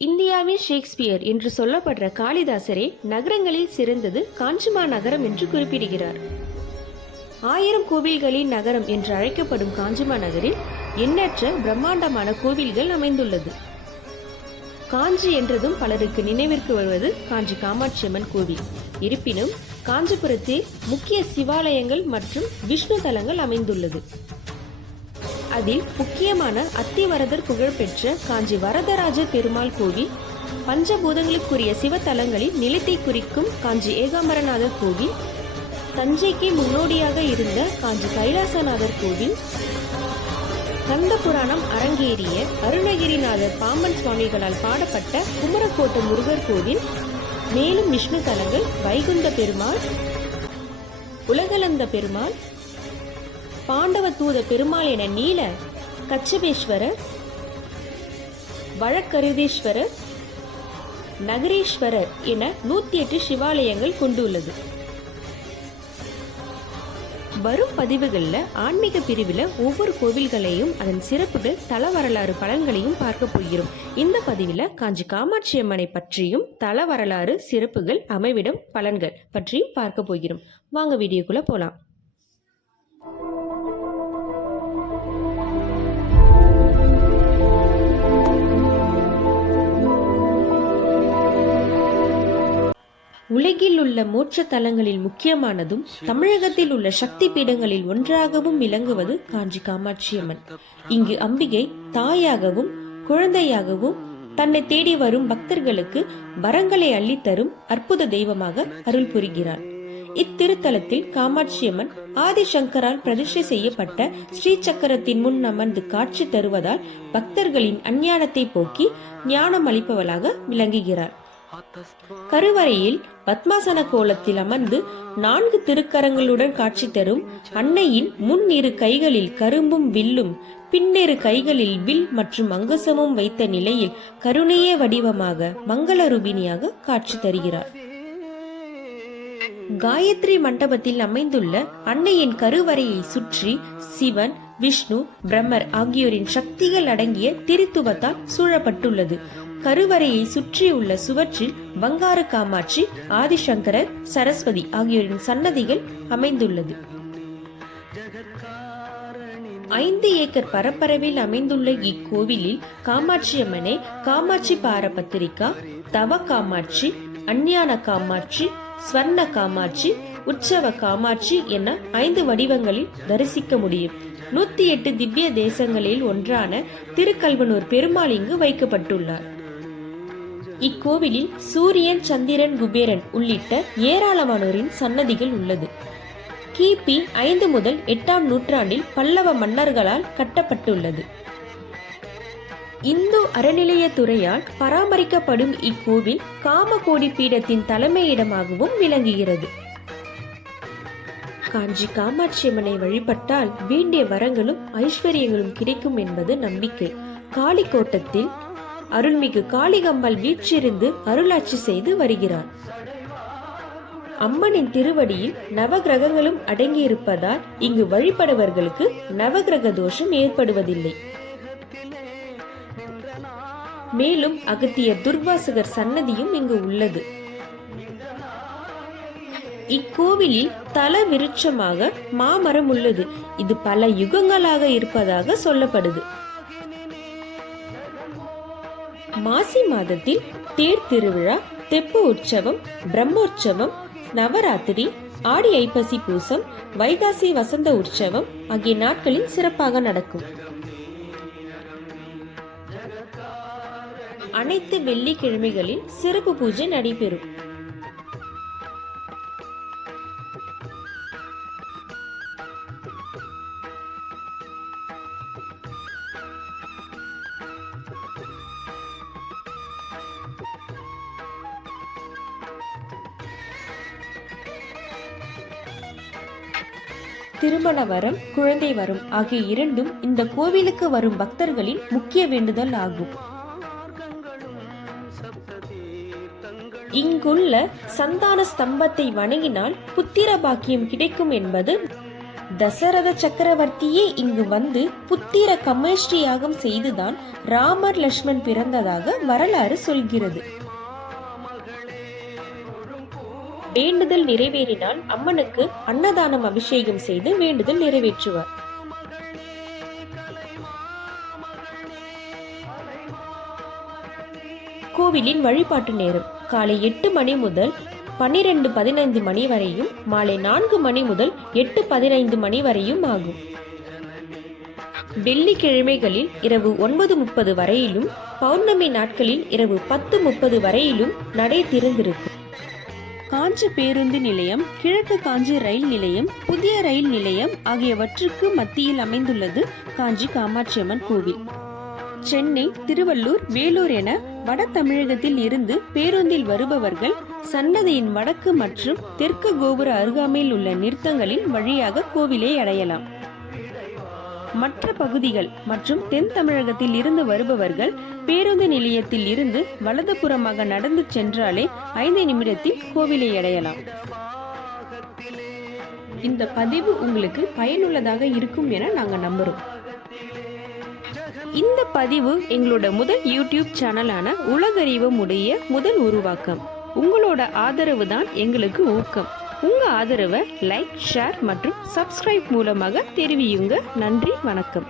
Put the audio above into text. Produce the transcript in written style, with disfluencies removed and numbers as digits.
இந்தியாவின் ஷேக்ஸ்பியர் என்று சொல்லப்படுற காளிதாசரே நகரங்களில் சிறந்தது காஞ்சிமா நகரம் என்று குறிப்பிடுகிறார். 1000 கோவில்களின் நகரம் என்று அழைக்கப்படும் காஞ்சிமா நகரில் எண்ணற்ற பிரம்மாண்டமான கோவில்கள் அமைந்துள்ளது. காஞ்சி என்றதும் பலருக்கு நினைவிற்கு வருவது காஞ்சி காமாட்சியம்மன் கோவில். இருப்பினும் காஞ்சிபுரத்தில் முக்கிய சிவாலயங்கள் மற்றும் விஷ்ணு தலங்கள் அமைந்துள்ளது. அதில் முக்கியமான அத்திவரதர் புகழ்பெற்ற காஞ்சி வரதராஜர் பெருமாள் கோவில், பஞ்சபூதங்களுக்குரிய சிவத்தலங்களில் நிலத்தை குறிக்கும் காஞ்சி ஏகாம்பரநாதர் கோவில், தஞ்சைக்கு முன்னோடியாக இருந்த காஞ்சி கைலாசநாதர் கோவில், கந்த புராணம் அரங்கேறிய அருணகிரிநாதர் பாம்பன் சுவாமிகளால் பாடப்பட்ட குமரக்கோட்டை முருகர் கோவில், மேலும் விஷ்ணு தலங்கள் வைகுந்த பெருமாள், உலகளந்த பெருமாள், பாண்டவ தூத பெருமாள் என நீல கச்சபேஸ்வரர், வழக்கருதேஸ்வரர், நகரேஸ்வரர் என 108 சிவாலயங்கள் கொண்டுள்ளது. வரும் பதிவுகளில் ஆன்மீக பிரிவில் ஒவ்வொரு கோவில்களையும் அதன் சிறப்புகள், தல வரலாறு பலன்களையும் பார்க்க போகிறோம். இந்த பதிவில் காஞ்சி காமாட்சி அம்மனை பற்றியும் தல வரலாறு, சிறப்புகள், அமைவிடம், பலன்கள் பற்றியும் பார்க்க போகிறோம். வாங்க வீடியோக்குள்ள போலாம். உலகில் உள்ள மோட்ச தலங்களில் முக்கியமானதும் தமிழகத்தில் உள்ள சக்தி பீடங்களில் ஒன்றாகவும் விளங்குவது காஞ்சி காமாட்சியம்மன். இங்கு அம்பிகை தாயாகவும் குழந்தையாகவும் தன்னை தேடி வரும் பக்தர்களுக்கு வரங்களை அள்ளித்தரும் அற்புத தெய்வமாக அருள் புரிகிறார். இத்திருத்தலத்தில் காமாட்சியம்மன் ஆதிசங்கரால் பிரதிஷ்டை செய்யப்பட்ட ஸ்ரீ சக்கரத்தின் முன் அமர்ந்து காட்சி தருவதால் பக்தர்களின் அஞ்ஞானத்தை போக்கி ஞானம் அளிப்பவளாக விளங்குகிறார். கருவறையில் பத்மாசன கோலத்தில் அமர்ந்து 4 திருக்கரங்களுடன் காட்சி தரும் அன்னையின் முன் 2 கைகளில் கரும்பும் வில்லும், பின்னிரு கைகளில் வில் மற்றும் அங்குசமும் வைத்த நிலையில் கருணைய வடிவமாக மங்கள ரூபிணியாக காட்சி தருகிறார். காயத்ரி மண்டபத்தில் அமைந்துள்ள அன்னையின் கருவறையை சுற்றி சிவன், விஷ்ணு, பிரம்மர் ஆகியோரின் சக்திகள் அடங்கிய திரித்துவத்தால் சூழப்பட்டுள்ளது. கருவறையை சுற்றியுள்ள சுவற்றில் பங்கார காமாட்சி, ஆதிசங்கரர், சரஸ்வதி ஆகியோரின் சன்னதிகள் அமைந்துள்ளது. 5 ஏக்கர் பரப்பரவில் அமைந்துள்ள இக்கோவிலில் காமாட்சியம்மனை காமாட்சி பாரபத்திரிகா, தவ காமாட்சி, அஞ்ஞான காமாட்சி, ஸ்வர்ண காமாட்சி, உற்சவ காமாட்சி என 5 வடிவங்களில் தரிசிக்க முடியும். 108 திவ்ய தேசங்களில் ஒன்றான திருக்கல்வனூர் பெருமாள் இங்கு வைக்கப்பட்டுள்ளார். இக்கோவிலில் சூரியன், சந்திரன், குபேரன் உள்ளிட்ட ஏராளமானோரின் சன்னதிகள் உள்ளது. கிபி 5 முதல் 8ஆம் நூற்றாண்டில் பல்லவ மன்னர்களால் கட்டப்பட்டுள்ளது. இந்து அறநிலையத்துறையால் பராமரிக்கப்படும் இக்கோவில் காமகோடி பீடத்தின் தலைமையிடமாகவும் விளங்குகிறது. காஞ்சி காமாட்சியம்மனை வழிபட்டால் வேண்டிய வரங்களும் ஐஸ்வர்யங்களும் கிடைக்கும் என்பது நம்பிக்கை. காளிக்கோட்டத்தில் அருள்மிகு காளிகம்மாள் வீற்றிருந்து அருளாட்சி செய்து வருகிறார். அம்மனின் திருவடியில் நவகிரகங்களும் அடங்கியிருப்பதால் இங்கு வழிபடுவர்களுக்கு நவகிரக தோஷம் ஏற்படுவதில்லை. மேலும் அகத்தியர் துர்வாசகர் சன்னதியும் இங்கு உள்ளது. இக்கோவிலில் தல விருட்சமாக மாமரம் உள்ளது. இது பல யுகங்களாக இருப்பதாக சொல்லப்படுது. மாசி மாதத்தில் தேர் திருவிழா, தெப்பு உற்சவம், பிரம்மோற்சவம், நவராத்திரி, ஆடி ஐப்பசி பூசம், வைகாசி வசந்த உற்சவம் ஆகிய நாட்களில் சிறப்பாக நடக்கும். அனைத்து வெள்ளிக்கிழமைகளில் சிறப்பு பூஜை நடைபெறும். திருமண வரம், குழந்தை வரம் ஆகிய இரண்டும் இந்த கோவிலுக்கு வரும் பக்தர்களின் முக்கிய வேண்டுதல் ஆகும். இங்குள்ள சந்தான ஸ்தம்பத்தை வணங்கினால் புத்திர பாக்கியம் கிடைக்கும் என்பது தசரத சக்கரவர்த்தியே இங்கு வந்து புத்திர கமேஷ்டி யாகம் செய்துதான் ராமர் லக்ஷ்மண் பிறந்ததாக வரலாறு சொல்கிறது. வேண்டுதல் நிறைவேறினால் அம்மனுக்கு அன்னதானம் அபிஷேகம் செய்து வேண்டுதல் நிறைவேற்றுவார். கோவிலின் வழிபாட்டு நேரம் காலை 8 மணி முதல் 12:15 மணி வரையும், மாலை 4 மணி முதல் 8:15 மணி வரையும் ஆகும். வெள்ளிக்கிழமைகளில் இரவு 9:30 வரையிலும், பௌர்ணமி நாட்களில் இரவு 10:30 வரையிலும் நடை திறந்திருக்கும். காஞ்சி பேருந்து நிலையம், கிழக்கு காஞ்சி ரயில் நிலையம், புதிய ரயில் நிலையம் ஆகியவற்றுக்கு மத்தியில் அமைந்துள்ளது காஞ்சி காமாட்சியம்மன் கோவில். சென்னை, திருவள்ளூர், வேலூர் என வட தமிழகத்தில் இருந்து பேருந்தில் வருபவர்கள் சன்னதியின் வடக்கு மற்றும் தெற்கு கோபுர அருகாமையில் உள்ள நிறுத்தங்களின் வழியாக கோவிலை அடையலாம். மற்ற பகுதிகள் மற்றும் தென் தமிழகத்தில் இருந்து வருபவர்கள் பேருந்து நிலையத்தில் இருந்து வலதுபுறமாக நடந்து சென்றாலே 5 நிமிடத்தில் கோவிலை அடையலாம். இந்த பதிவு உங்களுக்கு பயனுள்ளதாக இருக்கும் என நாங்கள் நம்புறோம். இந்த பதிவு எங்களோட முதல் யூடியூப் சேனலான உலகறிவும் உடைய முதல் உருவாக்கம். உங்களோட ஆதரவு தான் எங்களுக்கு ஊக்கம். உங்க ஆதரவை லைக், ஷேர் மற்றும் சப்ஸ்கிரைப் மூலமாக தெரிவியுங்க. நன்றி, வணக்கம்.